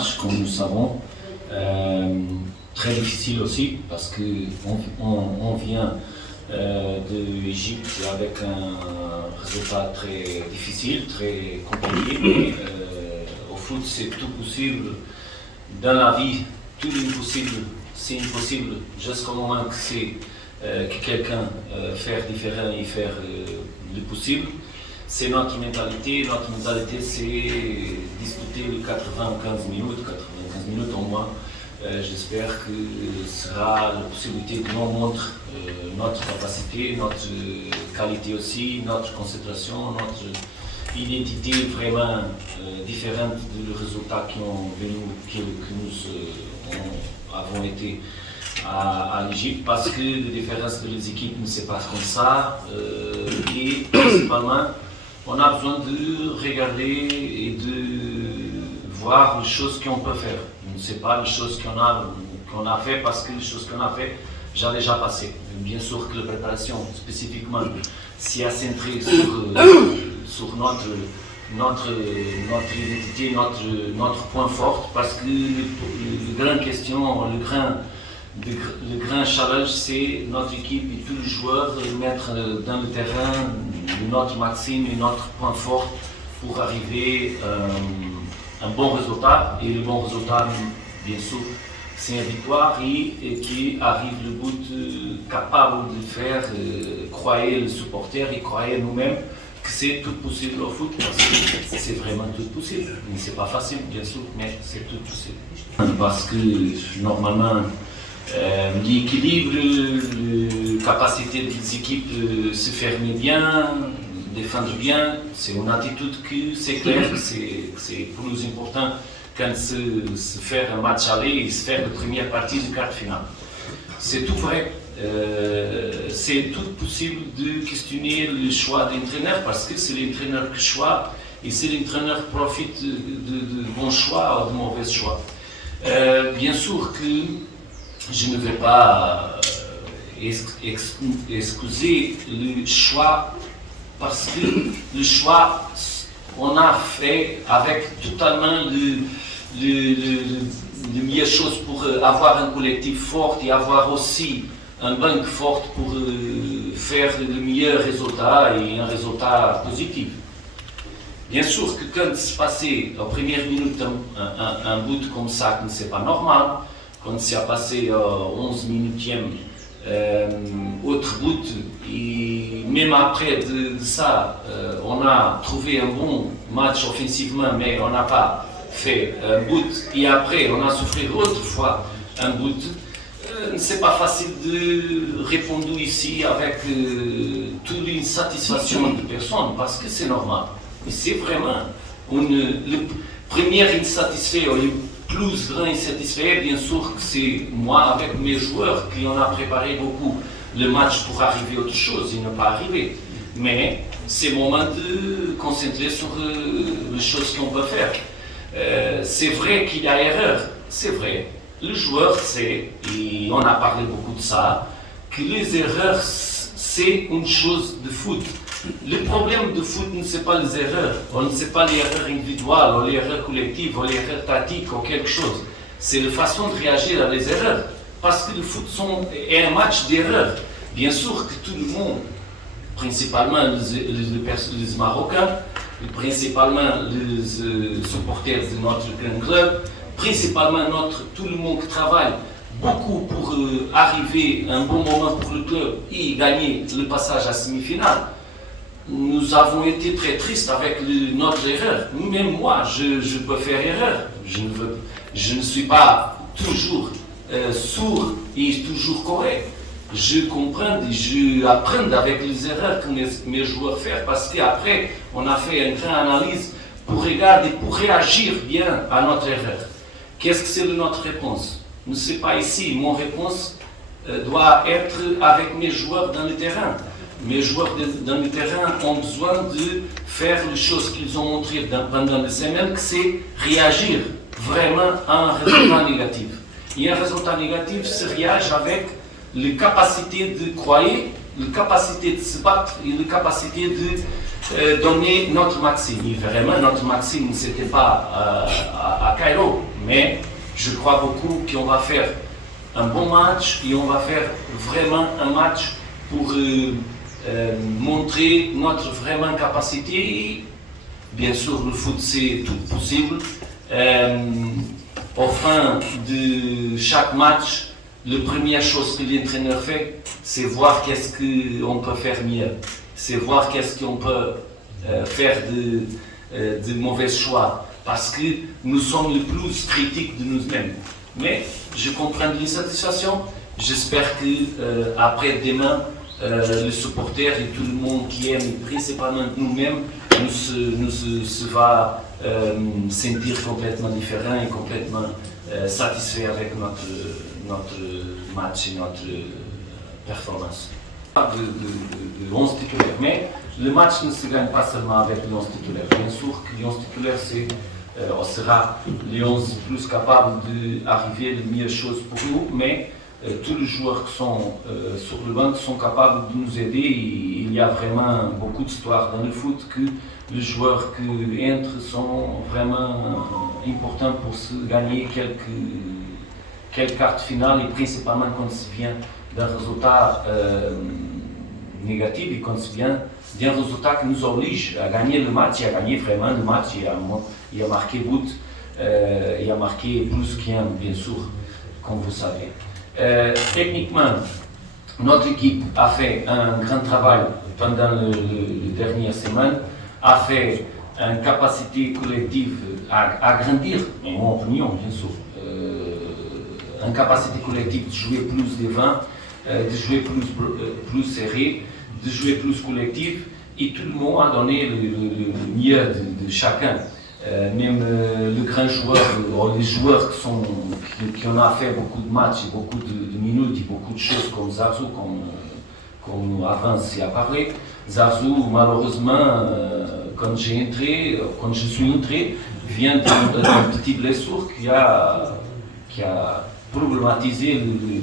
match, comme nous savons. Très difficile aussi parce qu'on vient de l'Égypte avec un résultat très difficile, très compliqué. Mais au foot, c'est tout possible. Dans la vie, tout est impossible. C'est impossible jusqu'au moment que quelqu'un fait différent et faire le possible. C'est notre mentalité. Notre mentalité, c'est discuter les 95 minutes au moins. J'espère que ce sera la possibilité de nous montrer notre capacité, notre qualité aussi, notre concentration, notre identité vraiment différente des résultats qui ont venu, que nous avons été à l'Égypte, parce que la différence des équipes ne se passe comme ça. Et principalement, on a besoin de regarder et de voir les choses qu'on peut faire. Ce n'est pas les choses qu'on a fait parce que les choses qu'on a fait, j'ai déjà passé. Bien sûr que la préparation, spécifiquement, s'y a centré sur notre identité, notre point fort, parce que la grande question, le grand challenge, c'est notre équipe et tous les joueurs mettre dans le terrain notre maxime et notre point fort pour arriver à un bon résultat. Et le bon résultat, bien sûr, c'est une victoire et qui arrive le but capable de faire croire les supporters et croire nous-mêmes que c'est tout possible au foot, parce que c'est vraiment tout possible. Mais c'est pas facile, bien sûr, mais c'est tout possible. Parce que normalement, l'équilibre, la capacité des équipes se fermer bien, défendre bien, c'est une attitude que c'est clair, c'est plus important quand se faire un match aller et se faire la première partie du quart final. C'est tout vrai. C'est tout possible de questionner le choix de l'entraîneur, parce que c'est l'entraîneur qui choisit et c'est l'entraîneur qui profite de bons choix ou de mauvais choix. Bien sûr que je ne vais pas excuser le choix, parce que le choix on a fait avec totalement les meilleures choses pour avoir un collectif fort et avoir aussi une banque forte pour faire le meilleur résultat et un résultat positif. Bien sûr que quand se passait en première minute un but comme ça, c'est pas normal. Quand c'est passé 11 minutième autre but, et même après de ça, on a trouvé un bon match offensivement, mais on n'a pas fait un but, et après on a souffert autre fois un but. C'est pas facile de répondre ici avec toute une satisfaction de personne, parce que c'est normal. Mais c'est vraiment le premier insatisfait, ou le plus grand insatisfait, bien sûr que c'est moi avec mes joueurs qui on a préparé beaucoup le match pour arriver à autre chose et ne pas arriver. Mais c'est le moment de concentrer sur les choses qu'on peut faire. C'est vrai qu'il y a erreur, c'est vrai. Le joueur sait, et on a parlé beaucoup de ça, que les erreurs, c'est une chose de foot. Le problème de foot, ne c'est pas les erreurs, on ne sait pas les erreurs individuelles, ou les erreurs collectives, ou les erreurs tactiques, ou quelque chose. C'est la façon de réagir à les erreurs. Parce que le foot est un match d'erreurs. Bien sûr que tout le monde, principalement les Marocains, principalement les supporters de notre grand club, principalement tout le monde qui travaille beaucoup pour arriver à un bon moment pour le club et gagner le passage à semi-finale. Nous avons été très tristes avec notre erreur. Même moi, je peux faire erreur. Je ne suis pas toujours sourd et toujours correct. Je comprends et je apprends avec les erreurs que mes joueurs font, parce qu'après, on a fait une grande analyse pour regarder, pour réagir bien à notre erreur. Qu'est-ce que c'est notre réponse? Je ne sais pas ici. Mon réponse doit être avec mes joueurs dans le terrain. Mes joueurs dans le terrain ont besoin de faire les choses qu'ils ont montrées pendant les semaines, que c'est réagir vraiment à un résultat négatif. Et un résultat négatif se réagit avec la capacité de croire, la capacité de se battre et la capacité de donner notre maxime. Et vraiment, notre maxime, ce n'était pas à Cairo, Mais je crois beaucoup qu'on va faire un bon match et on va faire vraiment un match pour montrer notre vraiment capacité. Bien sûr, le foot c'est tout possible. Au fin de chaque match, la première chose que l'entraîneur fait, c'est voir qu'est-ce qu'on peut faire mieux. C'est voir qu'est-ce qu'on peut faire de mauvais choix. Parce que nous sommes le plus critiques de nous-mêmes. Mais je comprends l'insatisfaction. J'espère que après demain, les supporters et tout le monde qui aime, principalement nous-mêmes, nous se va sentir complètement différent et complètement satisfait avec notre match et notre performance. De 11 titulaires, mais le match ne se gagne pas seulement avec les 11 titulaires. Bien sûr que les 11 titulaires sera les 11 plus capables d'arriver les meilleures choses pour nous, mais tous les joueurs qui sont sur le banc sont capables de nous aider. Et il y a vraiment beaucoup d'histoires dans le foot que les joueurs qui entrent sont vraiment importants pour se gagner quelques cartes finales, et principalement quand il vient d'un résultat négatif et quand il vient d'un résultat qui nous oblige à gagner le match, et à gagner vraiment le match, et à marquer but, et à marquer plus qu'un, bien sûr, comme vous savez. Techniquement, notre équipe a fait un grand travail pendant les dernières semaines, a fait une capacité collective à grandir, en mon opinion, bien sûr, une capacité collective de jouer plus devant, de jouer plus serré, de jouer plus collectif, et tout le monde a donné le mieux de chacun. Même le grand joueur, les joueurs qui ont fait beaucoup de matchs, beaucoup de minutes, et beaucoup de choses comme Zarzou, comme avant s'y a parlé. Zarzou, malheureusement, quand je suis entré, vient d'une petite blessure qui a problématisé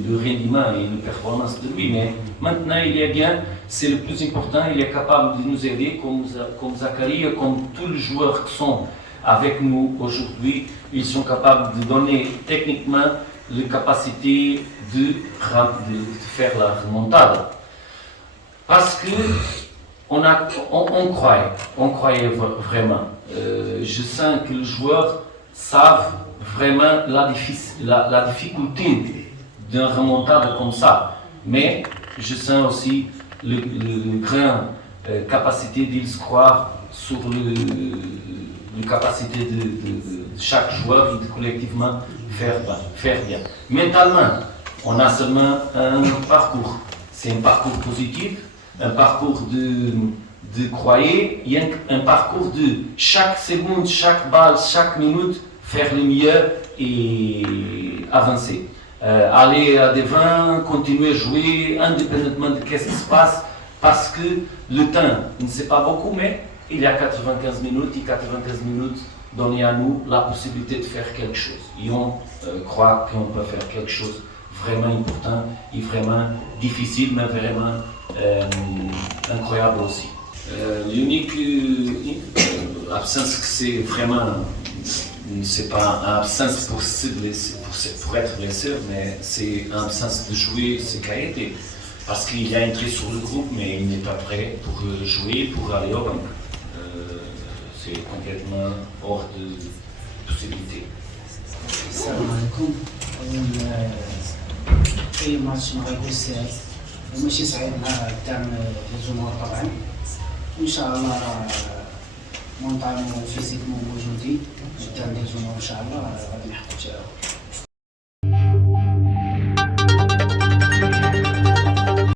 le rendement et la performance de lui. Mais maintenant, il est bien, c'est le plus important, il est capable de nous aider, comme Zachary, comme tous les joueurs qui sont avec nous aujourd'hui. Ils sont capables de donner techniquement les capacités de faire la remontada. Parce que on croyait vraiment. Je sens que les joueurs savent vraiment la difficulté d'une remontada comme ça. Mais je sens aussi le grand capacité d'ils croire sur la capacité de chaque joueur et de collectivement faire bien. Mentalement, on a seulement un parcours. C'est un parcours positif, un parcours de croyer et un parcours de chaque seconde, chaque balle, chaque minute, faire le mieux et avancer. Aller devant, continuer à jouer, indépendamment de ce qui se passe, parce que le temps, ne sait pas beaucoup, mais il y a 95 minutes, et 95 minutes donnent à nous la possibilité de faire quelque chose. Et on croit qu'on peut faire quelque chose vraiment important et vraiment difficile, mais vraiment incroyable aussi. L'unique absence que c'est vraiment, c'est pas une absence pour être blessé, mais c'est une absence de jouer, c'est Kaete. Parce qu'il a entré sur le groupe, mais il n'est pas prêt pour jouer, pour aller au banc. C'est complètement hors de possibilité. السلام عليكم. أي ماتش ما غيكون سهل وماشي صعيب مع الدعم الجمهور طبعا. وإن شاء الله مونطالمون وفيزيكمون موجودين، الدعم ديال الجمهور إن شاء الله غادي نحققوا التأهل.